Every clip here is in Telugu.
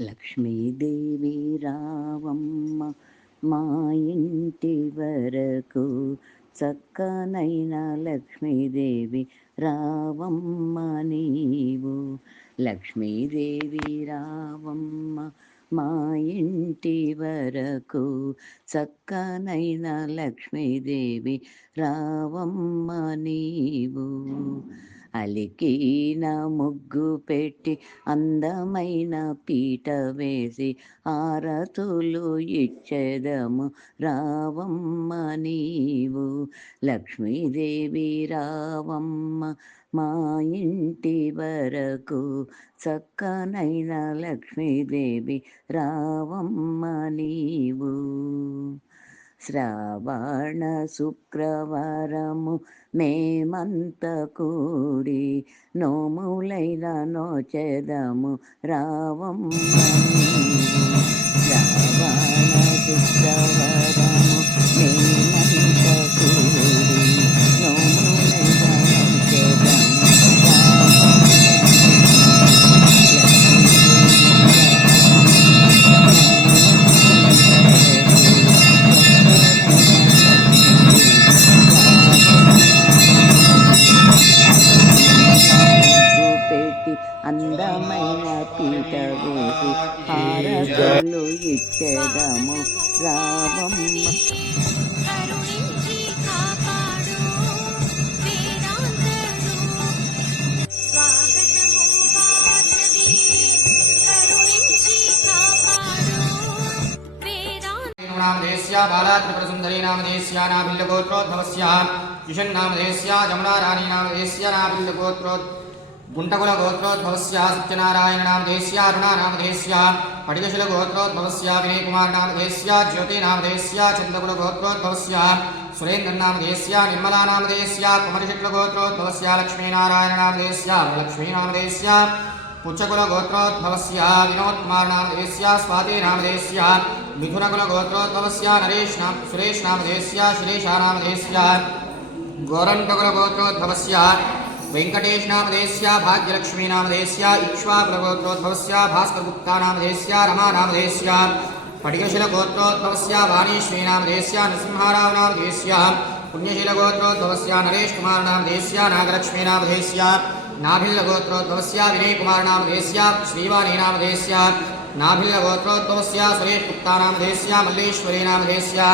లక్ష్మీదేవి రావమ్మ మా ఇంటి వరకు చక్కనైన లక్ష్మీదేవి రావమ్మ నీవు. లక్ష్మీదేవి రావమ్మ మా ఇంటి వరకు చక్కనైన లక్ష్మీదేవి రావమ్మ నీవు. అలికిన ముగ్గు పెట్టి అందమైన పీట వేసి ఆరతులు ఇచ్చేదము రావమ్మ నీవు. లక్ష్మీదేవి రావమ్మ మా ఇంటి వరకు చక్కనైన లక్ష్మీదేవి రావమ్మ నీవు. శ్రావణ శుక్రవారము మేమంత కూడి నోములైన నోచెదము రావం. శ్రావణ శుక్రవారము మేమంత కూడి నోము అందమైన పీట వేసి హారతులు ఇచ్చేదము రావమ్మ కరుణించి కాపాడు వేదాంతడు స్వాగతము వారధి కరుణించి కాపాడు వేదాంత నామధేస్య బాలా త్రిపురసుందరీ నామధేస్య నాభిల్లగోత్రోద్భవస్య యుషన్నామధేస్య జమునారాణి నామధేస్య నాభిల్లగోత్రోద్ గుంటకుల గోత్రోద్భవస్య సత్యనారాయణ నామధేస్య అరుణా నామధేస్య పడిగశుల గోత్రోద్భవస్య వినయ్ కుమార్ నామధేస్య జ్యోతి నామధేస్య చంద్రకుల గోత్రోద్భవస్య సురేంద్ర నామధేస్య నిర్మలా నామధేస్య కుమరిశుక్ల గోత్రోద్భవస్య లక్ష్మీనారాయణ నామధేస్య లక్ష్మీ నామధేస్య పుచ్చకుల గోత్రోద్భవస్య వినోద్ కుమార్ నామధేస్య స్వాతి నామధేస్య మిథునకుల గోత్రోద్భవస్య నరేష్ నామ సురేష్ నామధేస్య సురేష నామధేస్య वेङ्कटेशनामधेस्या भाग्यलक्ष्मीनामधेस्या इक्ष्वाकुलगोत्रोद्भवस्या भास्करगुप्तानामधेस्या रमानामधेस्या पटिकशिलगोत्रोद्भवस्या वाणीश्रीनामधेस्या नृसिंहारावनामधेस्या पुण्यशीलगोत्रोद्भवस्या नरेशकुमारनामधेस्या नागलक्ष्मीनामधेस्या नाभिल्लगोत्रोद्भवस्या विनयकुमारनामधेस्या श्रीवाणीनामधेस्या नाभिल्लगोत्रोद्भवस्या सुरेशगुप्तानामधेस्या मल्लेश्वरीनामधेस्या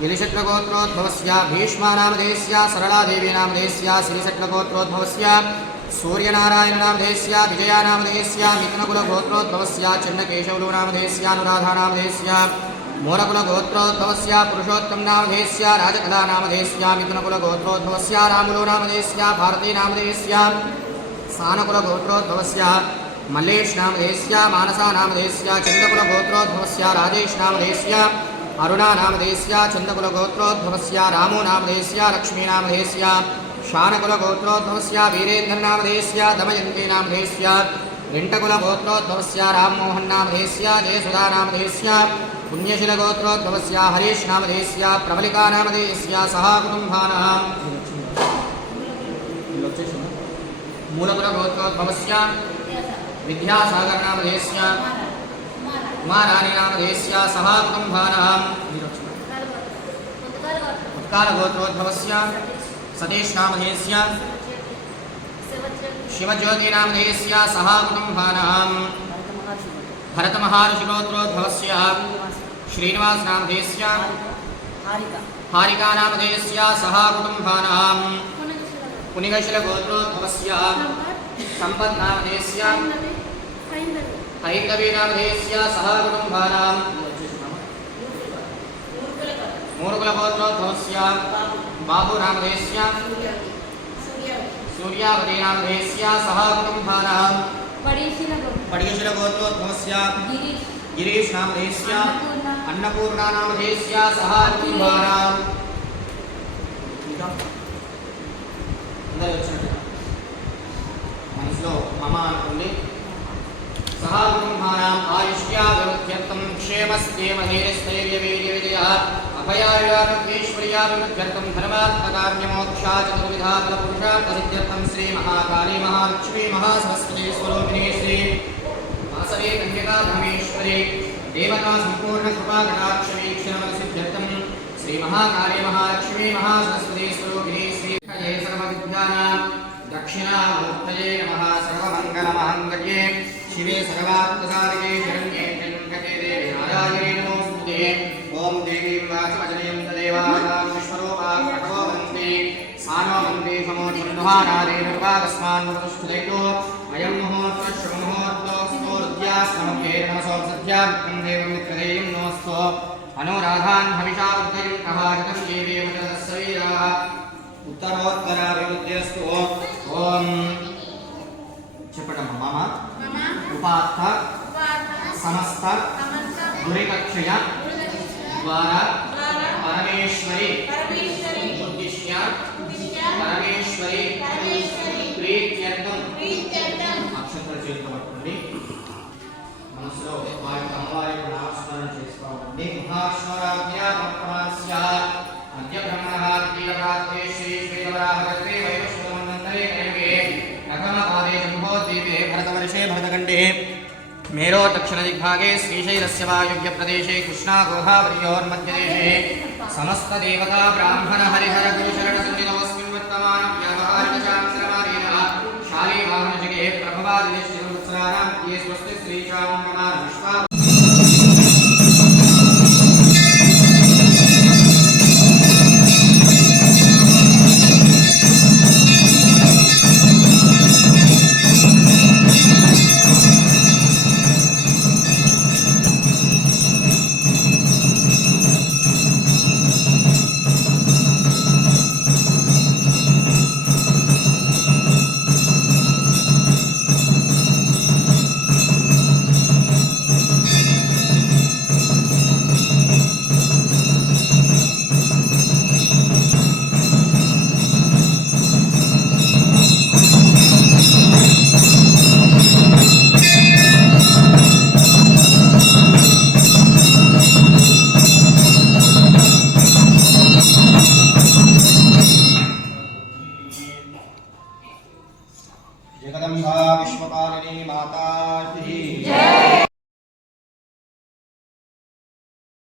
गिरिशत्वगोत्रोद्भवस्य भीष्मानामधेयस्य सरलादेवीनामधेयस्य श्रीशत्वगोत्रोद्भवस्य सूर्यनारायणनामधेयस्य विजयानामधेयस्य मिथुनकुलगोत्रोद्भवस्य चिन्नकेशवलूनामधेयस्य अनुराधानामधेयस्य मूलकुलगोत्रोद्भवस्य पुरुषोत्तमनामधेयस्य राजकलानामधेयस्य मिथुनकुलगोत्रोद्भवस्य रामुलोनामधेयस्य भारतीनामधेयस्य स्थानकुलगोत्रोद्भवस्य मल्लेशनामधेयस्य मानसानामधेयस्य चन्द्रकुलगोत्रोद्भवस्य राजेशनामधेयस्य अरुणानामधेस्या छन्दकुलगोत्रोद्भवस्या रामो नामधेस्या लक्ष्मीनामधेस्या शानकुलगोत्रोद्भवस्या वीरेन्द्रनामधेस्या दमयन्तीनामधेस्या रिण्टकुलगोत्रोद्भवस्या राममोहन्नामधेस्या जयसुधानामधेस्या पुण्यशिलगोत्रोद्भवस्या हरीश्नामधेस्या प्रबलिकानामधेस्या सहा कुटुम्भानां मूलकुलगोत्रोद्भवस्या विद्यासागरनामधेस्या నామధేస్య అనురాధా నామధేస్య మూలకుల గోత్రోద్భవస్య పురుషోత్తం నామధేస్య రాజకళా నామధేస్య మిథునకుల గోత్రోద్భవస్య రాములు నామధేస్య భారతీ నామధేస్య సానకుల గోత్రోద్భవస్య మల్లేష్ నామధేస్య మానసా నామధేస్య చంద్రకుల గోత్రోద్భవస్య రాజేష్ నామధేస్య అరుణా నామధేస్య చంద్రకుల గోత్రోద్భవస్య రాము నామధేస్య లక్ష్మీ నామధేస్య శానకుల గోత్రోద్భవస్య వీరేంద్ర నామధేస్య దమయంతి నామధేస్య వెంటకుల గోత్రోద్భవస్య రామ్మోహన్ నామధేస్య జయసుధా నామధేస్య పుణ్యశిల గోత్రోద్భవస్య హరీష్ నామధేస్య ప్రబలికా నామధేస్య సహా కుటుంబానాం మూలకుల గోత్రోద్భవస్య విద్యాసాగర్ నామధేస్య కుమారాణి నామధేస్య సహా కుటుంబానాం ఉత్కాల గోత్రోద్భవస్య సతీష్ నామధేస్య శివజ్యోతి నామధేస్య సహా కుటుంబానాం భరత మహర్షి గోత్రోద్భవస్య శ్రీనివాస్ నామధేస్య హారికా కుటుంబానాం. పునిగశిల గోత్రోద్భవస్య సంపత్ నామధేస్య కుటుంబానాం. మూర్కుల గోత్రోద్భవస్య గిరీష్ గిరీష్ నామధేస్య అన్నపూర్ణ అన్నపూర్ణ కుటుంబానాం. అందరూ వచ్చినట్టుగా. మనసులో మమ అనుకుంది. आयुष्या आयुष्यागमुख्यर्थम क्षेमस्तेमधीरस्थैर्यवीर्यविजयः अभयायुरारोग्यैश्वर्याभिमुख्यर्थं धर्मात्मकार्यमोक्षा चतुर्विधा फलपुरुषार्थसिद्ध्यर्थं श्रीमहाकाली महालक्ष्मी महासरस्वती स्वरूपिणी श्री वासवे कन्यका भमेश्वरी देवता सम्पूर्णकृपाकटाक्षवीक्षणमसिद्ध्यर्थं श्रीमहाकाली महालक्ष्मी महासरस्वती स्वरूपिणी श्रीहये सर्वविद्यानां दक्षिणामूर्तये नमः सर्वमङ्गलमहङ्गये शिवे सर्वार्थसारिके शरण्ये शङ्करे देवी नारायणे नमोऽस्तुते ॐ देवीं वाचमजनयं तदेवानां विश्वरूपा प्रभो वन्दे सानो वन्दे समोन्महानादेन कृपाकस्मान् वस्तुष्ठुदैतो अयं मुहूर्तश्रममुहूर्तोऽस्तोरुद्यास्तमभ्ये नमसो सद्यामित्रं देवं मित्रदेयं नोऽस्तु अनुराधान् हविषा उद्धरिं कहाजतं ये देवतस्वीराः उत्तरोत्तराभिवृद्ध्यस्तु ॐ ఉపాత్త సమస్త దురికక్షయ ద్వారా పరమేశ్వరి ఉద్దిశ్య పరమేశ్వరి ప్రీత్యర్థం. నక్షత్ర చేతితో పట్టుకోండి మనసులో వారి అమ్మవారి నామస్మరణ చేసుకోవాలండి. మహాశ్వరాజ్ఞ భక్తమాస్య మధ్య బ్రహ్మహాత్మీయపాత్రే శ్రీ శ్రీవరాహగత్రే వైవశ్వమందరే కైవే ప్రథమపాదే జంబోద్వీపే భరతవర్షే భరతఖండే. मेरो दक्षिण वायुव्यप्रदेशे कृष्णागुहावर्योर्मध्यदेशे समस्तदेवता ब्राह्मणहरिहरगुरुचरणसन्निधोऽस्मिन् वर्तमानं व्यावहारिकचाक्षरमालेन शालीवाहनजगे प्रभवादिनिश्चिसंवत्सराणां ये स्वस्ति श्रीशां विश्वा माता